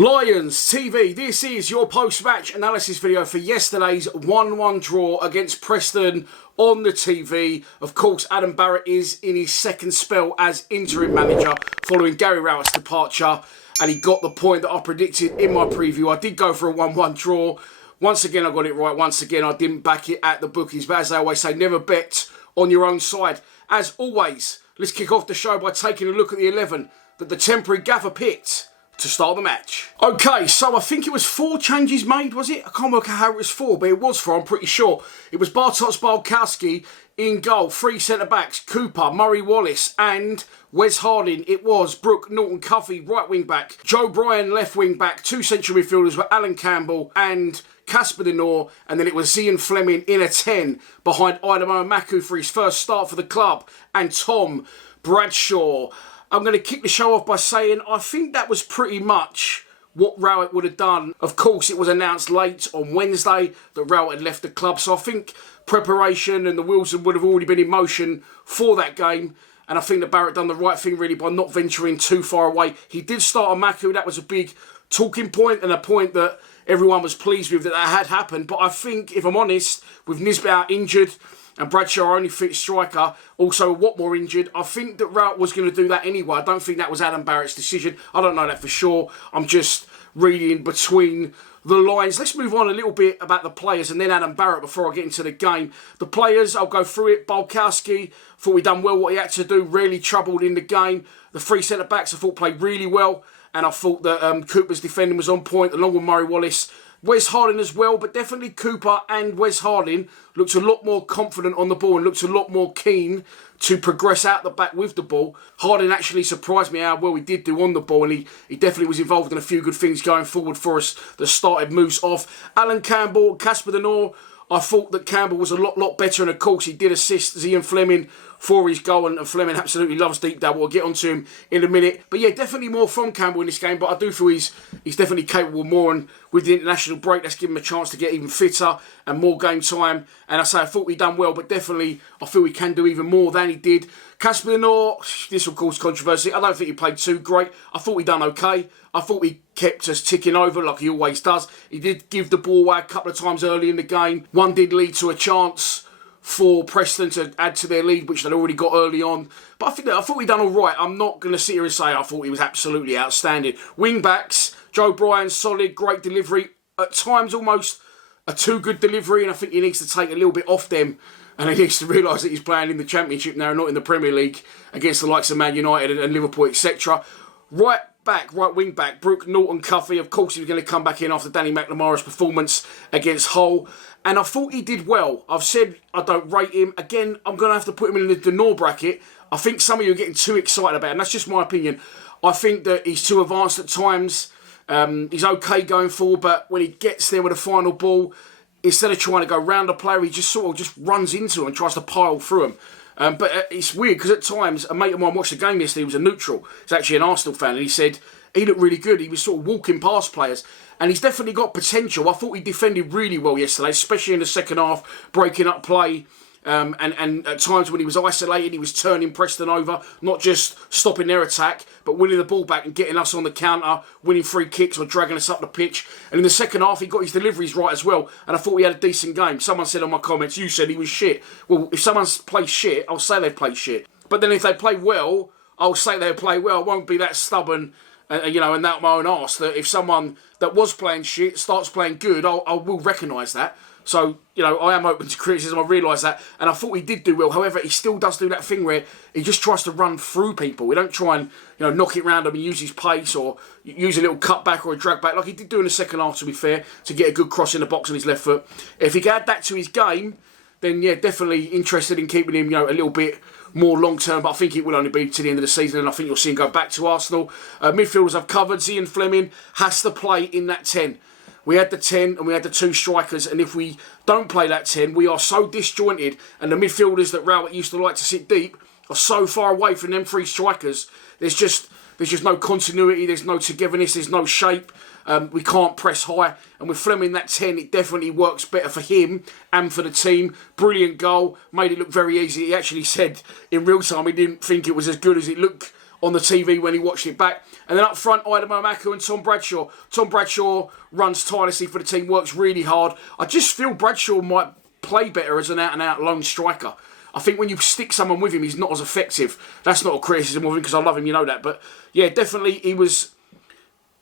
Lions TV, this is your post-match analysis video for yesterday's 1-1 draw against Preston on the TV. Of course, Adam Barrett is in his second spell as interim manager following Gary Rowett's departure, and he got the point that I predicted in my preview. I did go for a 1-1 draw. Once again, I got it right. Once again, I didn't back it at the bookies, but as they always say, never bet on your own side. As always, let's kick off the show by taking a look at the 11 that the temporary gaffer picked to start the match. Okay, so I think it was 4 changes made, was it? I can't work out how it was 4, but it was 4, I'm pretty sure. It was Bartosz Balkowski in goal, 3 centre-backs, Cooper, Murray Wallace and Wes Harding. It was Brooke Norton-Cuffy, right wing-back, Joe Bryan, left wing-back, 2 central midfielders were Alan Campbell and Casper De Noor, and then it was Zian Fleming in a 10 behind Idemo Maku for his first start for the club, and Tom Bradshaw. I'm going to kick the show off by saying I think that was pretty much what Rowett would have done. Of course, it was announced late on Wednesday that Rowett had left the club, so I think preparation and the wheels would have already been in motion for that game. And I think that Barrett done the right thing really by not venturing too far away. He did start on Maku. That was a big talking point and a point that everyone was pleased with that had happened. But I think, if I'm honest, with Nisbet out injured and Bradshaw, our only fit striker, also Watmore injured, I think that Rowett was going to do that anyway. I don't think that was Adam Barrett's decision. I don't know that for sure. I'm just reading between the lines. Let's move on a little bit about the players and then Adam Barrett before I get into the game. The players, I'll go through it. Balkowski, thought he'd done well what he had to do, really troubled in the game. The 3 centre-backs I thought played really well, and I thought that Cooper's defending was on point, along with Murray Wallace. Wes Harding as well, but definitely Cooper and Wes Harding looked a lot more confident on the ball and looked a lot more keen to progress out the back with the ball. Harding actually surprised me how well he did do on the ball, and he definitely was involved in a few good things going forward for us that started moves off. Alan Campbell, Casper De Noor, I thought that Campbell was a lot better, and of course he did assist Zian Fleming for his goal, and Fleming absolutely loves deep double. We'll get onto him in a minute. But yeah, definitely more from Campbell in this game, but I do feel he's definitely capable more, and with the international break, that's given him a chance to get even fitter and more game time. And I say I thought he'd done well, but definitely I feel he can do even more than he did. Casper De Noor, this will cause controversy. I don't think he played too great. I thought he done okay. I thought he kept us ticking over like he always does. He did give the ball away a couple of times early in the game. One did lead to a chance for Preston to add to their lead, which they'd already got early on. But I thought he'd done all right. I'm not going to sit here and say I thought he was absolutely outstanding. Wing backs, Joe Bryan, solid, great delivery. At times almost a too good delivery, and I think he needs to take a little bit off them. And he needs to realise that he's playing in the Championship now, not in the Premier League, against the likes of Man United and Liverpool, etc. Right wing back, Brooke Norton-Cuffy. Of course, he was going to come back in after Danny McNamara's performance against Hull. And I thought he did well. I've said I don't rate him. Again, I'm going to have to put him in the De Noor bracket. I think some of you are getting too excited about him. That's just my opinion. I think that he's too advanced at times. He's okay going forward, but when he gets there with a final ball, instead of trying to go round a player, he just sort of runs into him and tries to pile through him. But it's weird because at times, a mate of mine watched the game yesterday, he was a neutral. He's actually an Arsenal fan, and he said he looked really good. He was sort of walking past players, and he's definitely got potential. I thought he defended really well yesterday, especially in the second half, breaking up play. And at times when he was isolated, he was turning Preston over, not just stopping their attack, but winning the ball back and getting us on the counter, winning free kicks or dragging us up the pitch. And in the second half, he got his deliveries right as well, and I thought he had a decent game. Someone said on my comments, you said he was shit. Well, if someone plays shit, I'll say they play shit. But then if they play well, I'll say they play well. I won't be that stubborn and that my own arse that if someone that was playing shit starts playing good, I will recognise that. So, I am open to criticism, I realise that, and I thought he did do well. However, he still does do that thing where he just tries to run through people. We don't try and, knock it round him and use his pace or use a little cut back or a drag back, like he did do in the second half, to be fair, to get a good cross in the box on his left foot. If he could add that to his game, then, yeah, definitely interested in keeping him, a little bit more long-term, but I think it will only be to the end of the season, and I think you'll see him go back to Arsenal. Midfielders I've covered. Zian Fleming has to play in that 10. We had the 10 and we had the 2 strikers, and if we don't play that 10, we are so disjointed, and the midfielders that Rowett used to like to sit deep are so far away from them 3 strikers. There's just no continuity, there's no togetherness, there's no shape. We can't press high, and with Fleming that 10, it definitely works better for him and for the team. Brilliant goal, made it look very easy. He actually said in real time he didn't think it was as good as it looked on the TV when he watched it back. And then up front, Adam O'Maku and Tom Bradshaw. Tom Bradshaw runs tirelessly for the team, works really hard. I just feel Bradshaw might play better as an out-and-out lone striker. I think when you stick someone with him, he's not as effective. That's not a criticism of him because I love him, you know that. But yeah, definitely he was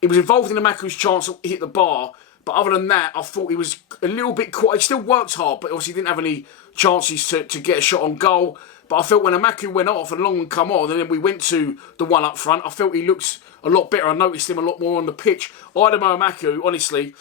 involved in O'Maku's chance to hit the bar. But other than that, I thought he was a little bit quiet. He still worked hard, but obviously didn't have any chances to get a shot on goal. But I felt when O'Maku went off and Longman come on, and then we went to the one up front, I felt he looked a lot better. I noticed him a lot more on the pitch. Adam O'Maku, honestly,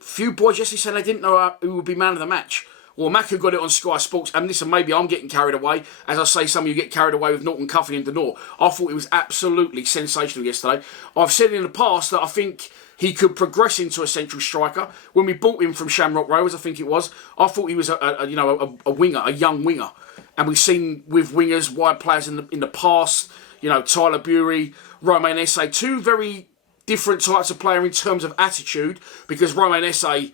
few boys yesterday said they didn't know who would be man of the match. Well, O'Maku got it on Sky Sports, and listen, maybe I'm getting carried away. As I say, some of you get carried away with Norton cuffing into North. I thought he was absolutely sensational yesterday. I've said in the past that I think he could progress into a central striker. When we bought him from Shamrock Rovers, I think it was, I thought he was a winger, a young winger. And we've seen with wingers, wide players in the past, Tyler Bury, Romain Esse, two very different types of player in terms of attitude, because Romain Esse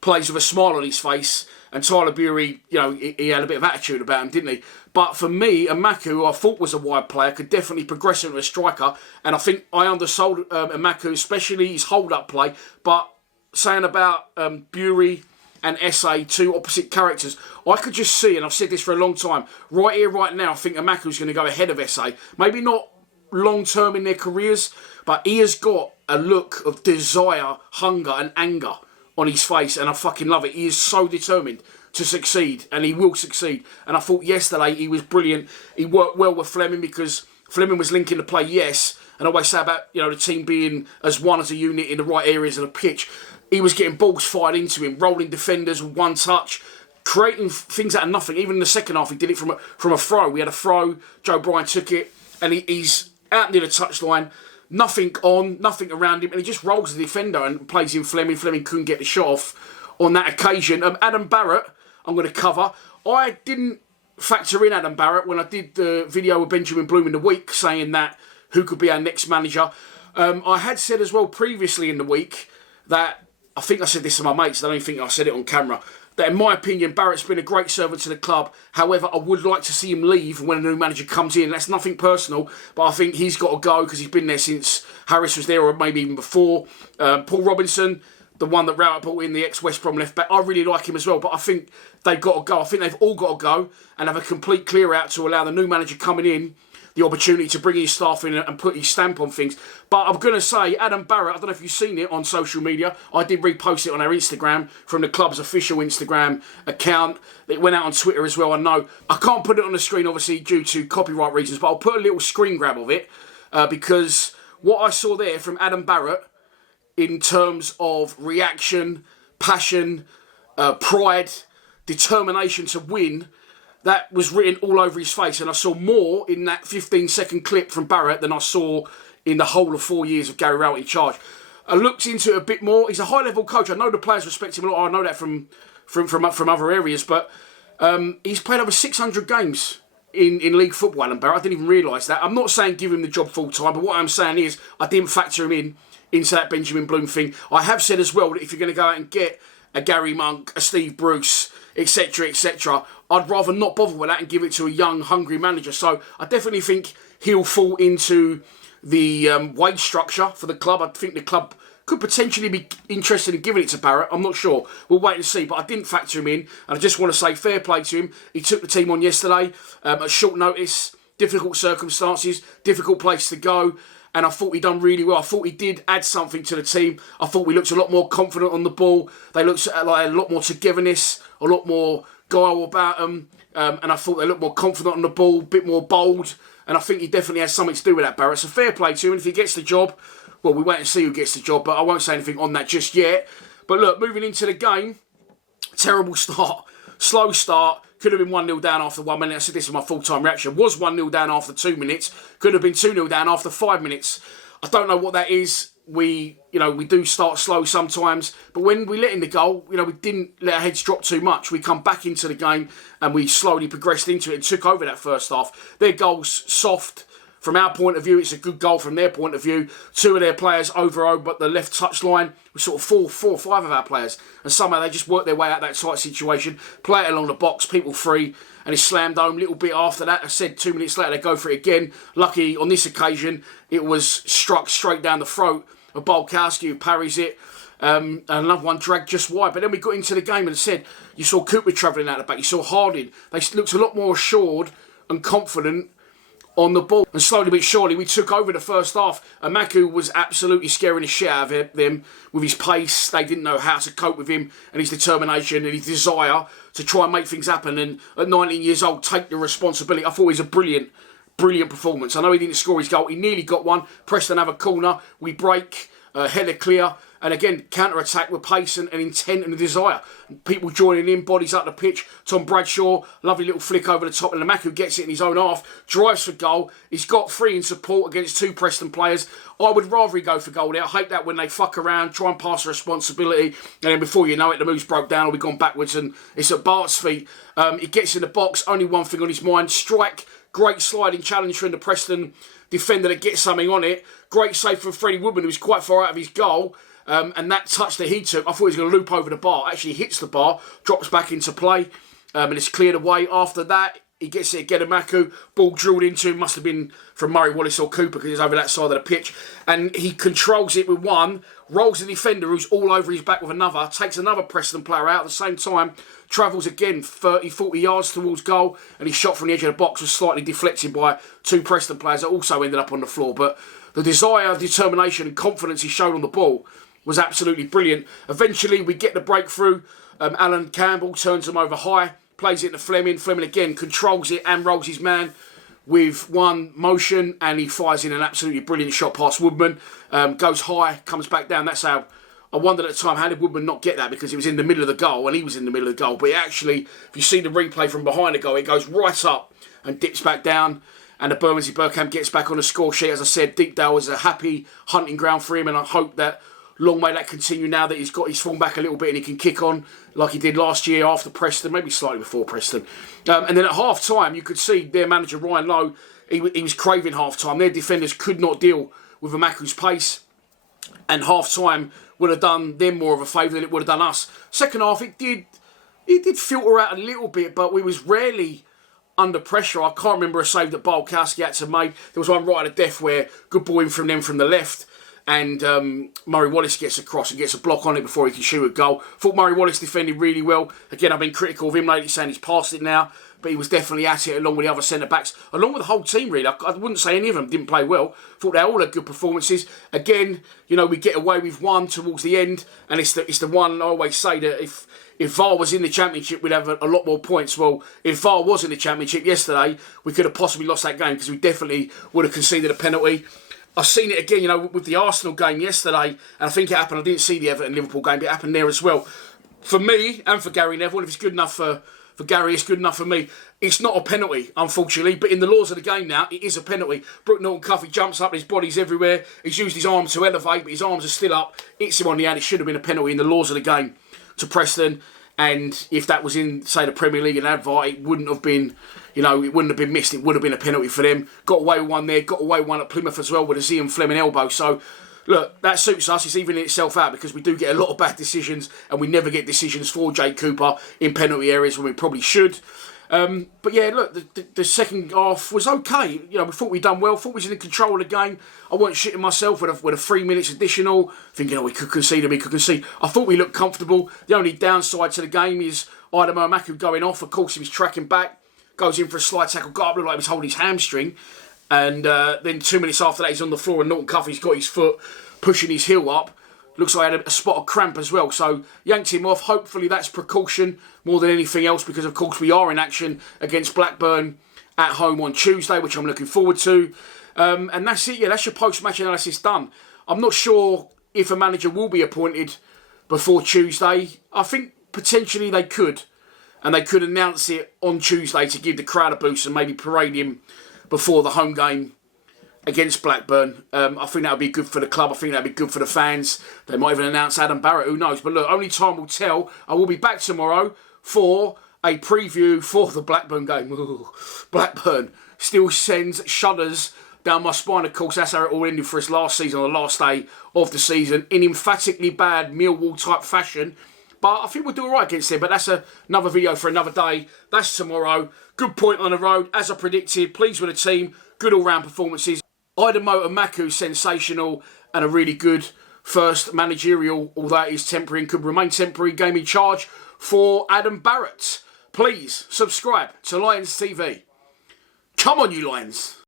plays with a smile on his face, and Tyler Bury, he had a bit of attitude about him, didn't he? But for me, O'Maku, who I thought was a wide player, could definitely progress into a striker. And I think I undersold O'Maku, especially his hold-up play. But saying about Bury and Esse, two opposite characters, I could just see, and I've said this for a long time, right here, right now, I think O'Maku's going to go ahead of Esse. Maybe not long-term in their careers, but he has got a look of desire, hunger and anger on his face, and I fucking love it. He is so determined to succeed, and he will succeed. And I thought yesterday he was brilliant. He worked well with Fleming because Fleming was linking the play, yes, and I always say about the team being as one as a unit in the right areas of the pitch. He was getting balls fired into him, rolling defenders with one touch, creating things out of nothing. Even in the second half, he did it from a throw. We had a throw, Joe Bryan took it, and he's out near the touchline. Nothing on, nothing around him, and he just rolls the defender and plays in Fleming. Fleming couldn't get the shot off on that occasion. Adam Barrett, I'm going to cover. I didn't factor in Adam Barrett when I did the video with Benjamin Bloom in the week saying that who could be our next manager. I had said as well previously in the week that, I think I said this to my mates, I don't think I said it on camera, that in my opinion, Barrett's been a great servant to the club. However, I would like to see him leave when a new manager comes in. That's nothing personal, but I think he's got to go because he's been there since Harris was there, or maybe even before. Paul Robinson, the one that Rowett brought in, the ex-West Brom left back, I really like him as well, but I think they've got to go. I think they've all got to go and have a complete clear-out to allow the new manager coming in the opportunity to bring his staff in and put his stamp on things. But I'm going to say, Adam Barrett, I don't know if you've seen it on social media. I did repost it on our Instagram from the club's official Instagram account. It went out on Twitter as well, I know. I can't put it on the screen, obviously, due to copyright reasons, but I'll put a little screen grab of it because what I saw there from Adam Barrett in terms of reaction, passion, pride, determination to win, that was written all over his face, and I saw more in that 15-second clip from Barrett than I saw in the whole of 4 years of Gary Rowett in charge. I looked into it a bit more. He's a high-level coach. I know the players respect him a lot. I know that from other areas, but he's played over 600 games in league football, Alan Barrett. I didn't even realise that. I'm not saying give him the job full-time, but what I'm saying is I didn't factor him into that Benjamin Bloom thing. I have said as well that if you're going to go out and get a Gary Monk, a Steve Bruce, etc., etc., I'd rather not bother with that and give it to a young, hungry manager. So I definitely think he'll fall into the wage structure for the club. I think the club could potentially be interested in giving it to Barrett. I'm not sure. We'll wait and see. But I didn't factor him in. And I just want to say fair play to him. He took the team on yesterday at short notice, difficult circumstances, difficult place to go. And I thought he done really well. I thought he did add something to the team. I thought we looked a lot more confident on the ball. They looked like a lot more togetherness, a lot more guile about them. And I thought they looked more confident on the ball, a bit more bold. And I think he definitely has something to do with that, Barrett. So fair play to him. And if he gets the job, well, we wait and see who gets the job. But I won't say anything on that just yet. But look, moving into the game, terrible start. Slow start. Could have been 1-0 down after 1 minute. I said this is my full-time reaction. Was 1-0 down after 2 minutes. Could have been 2-0 down after 5 minutes. I don't know what that is. We do start slow sometimes. But when we let in the goal, we didn't let our heads drop too much. We come back into the game and we slowly progressed into it and took over that first half. Their goals soft, From our point of view, it's a good goal. From their point of view, 2 of their players over but the left touchline was sort of four or five of our players. And somehow they just worked their way out of that tight situation, play it along the box, people free, and it's slammed home. A little bit after that, I said 2 minutes later, they go for it again. Lucky on this occasion, it was struck straight down the throat of Bolkowski, who parries it. And another one dragged just wide. But then we got into the game and said, you saw Cooper travelling out the back, you saw Harding. They looked a lot more assured and confident on the ball. And slowly but surely, we took over the first half. And Maku was absolutely scaring the shit out of them with his pace. They didn't know how to cope with him and his determination and his desire to try and make things happen. And at 19 years old, take the responsibility. I thought it was a brilliant performance. I know he didn't score his goal. He nearly got one. Preston have a corner. We break. Header clear. And again, counter-attack with pace and intent and desire. People joining in, bodies up the pitch. Tom Bradshaw, lovely little flick over the top. And Lamaku gets it in his own half, drives for goal. He's got 3 in support against 2 Preston players. I would rather he go for goal there. I hate that when they fuck around, try and pass the responsibility. And then before you know it, the move's broke down or we've gone backwards and it's at Bart's feet. He gets in the box, only one thing on his mind. Strike, great sliding challenge from the Preston defender that gets something on it. Great save from Freddie Woodman, who's quite far out of his goal. And that touch that he took, I thought he was going to loop over the bar. Actually hits the bar, drops back into play, and it's cleared away. After that, he gets it again, Maku. Ball drilled into him, must have been from Murray Wallace or Cooper because he's over that side of the pitch. And he controls it with one, rolls the defender who's all over his back with another, takes another Preston player out at the same time, travels again 30, 40 yards towards goal, and his shot from the edge of the box was slightly deflected by 2 Preston players that also ended up on the floor. But the desire, determination and confidence he showed on the ball was absolutely brilliant. Eventually, we get the breakthrough. Alan Campbell turns him over high, plays it to Fleming. Fleming again controls it and rolls his man with one motion, and he fires in an absolutely brilliant shot past Woodman. Goes high, comes back down. That's how I wondered at the time, how did Woodman not get that? Because it was in the middle of the goal, and he was in the middle of the goal. But actually, if you see the replay from behind the goal, it goes right up and dips back down. And the Bermondsey Bergkamp gets back on the score sheet. As I said, Deepdale was a happy hunting ground for him, and I hope that long may that continue now that he's got his form back a little bit and he can kick on like he did last year after Preston, maybe slightly before Preston. And then at half-time, you could see their manager, Ryan Lowe, he was craving half-time. Their defenders could not deal with Amaku's pace, and half-time would have done them more of a favour than it would have done us. Second half, it did filter out a little bit, but we was rarely under pressure. I can't remember a save that Bolkowski had to make. There was one right at the death where good ball in from them from the left, and Murray Wallace gets across and gets a block on it before he can shoot a goal. Thought Murray Wallace defended really well. Again, I've been critical of him lately, saying he's past it now, but he was definitely at it along with the other centre-backs, along with the whole team, really. I wouldn't say any of them didn't play well. Thought they all had good performances. Again, you know, we get away with one towards the end, and it's the one I always say that if VAR was in the Championship, we'd have a lot more points. Well, if VAR was in the Championship yesterday, we could have possibly lost that game because we definitely would have conceded a penalty. I've seen it again, you know, with the Arsenal game yesterday, and I think it happened. I didn't see the Everton-Liverpool game, but it happened there as well. For me, and for Gary Neville, if it's good enough for Gary, it's good enough for me. It's not a penalty, unfortunately, but in the laws of the game now, it is a penalty. Brooke Norton-Cuffy jumps up, his body's everywhere. He's used his arm to elevate, but his arms are still up. Hits him on the hand. It should have been a penalty in the laws of the game to Preston. And if that was in, say, the Premier League and Advar, it wouldn't have been, you know, it wouldn't have been missed. It would have been a penalty for them. Got away with one there, got away with one at Plymouth as well with a Zian Fleming elbow. So, look, that suits us. It's evening itself out because we do get a lot of bad decisions and we never get decisions for Jake Cooper in penalty areas when we probably should. But yeah, look, the second half was okay. You know, we thought we'd done well. Thought we was in control of the game. I wasn't shitting myself with a 3 minutes additional, thinking, we could concede and we could concede. I thought we looked comfortable. The only downside to the game is Idemo Amaku going off. Of course, he was tracking back, goes in for a slide tackle, got up, looked like he was holding his hamstring. And then 2 minutes after that, he's on the floor and Norton Cuffy's got his foot pushing his heel up. Looks like he had a spot of cramp as well. So yanked him off. Hopefully that's precaution more than anything else because, of course, we are in action against Blackburn at home on Tuesday, which I'm looking forward to. And that's it. Yeah, that's your post-match analysis done. I'm not sure if a manager will be appointed before Tuesday. I think potentially they could. And they could announce it on Tuesday to give the crowd a boost and maybe parade him before the home game against Blackburn. I think that would be good for the club. I think that would be good for the fans. They might even announce Adam Barrett. Who knows? But look, only time will tell. I will be back tomorrow for a preview for the Blackburn game. Ooh, Blackburn still sends shudders down my spine. Of course, that's how it all ended for us last season, on the last day of the season, in emphatically bad Millwall-type fashion. But I think we'll do all right against them. But that's another video for another day. That's tomorrow. Good point on the road, as I predicted. Pleased with the team. Good all-round performances. Idamoto Maku, sensational, and a really good first managerial, although it is temporary and could remain temporary, game in charge for Adam Barrett. Please subscribe to Lions TV. Come on, you Lions.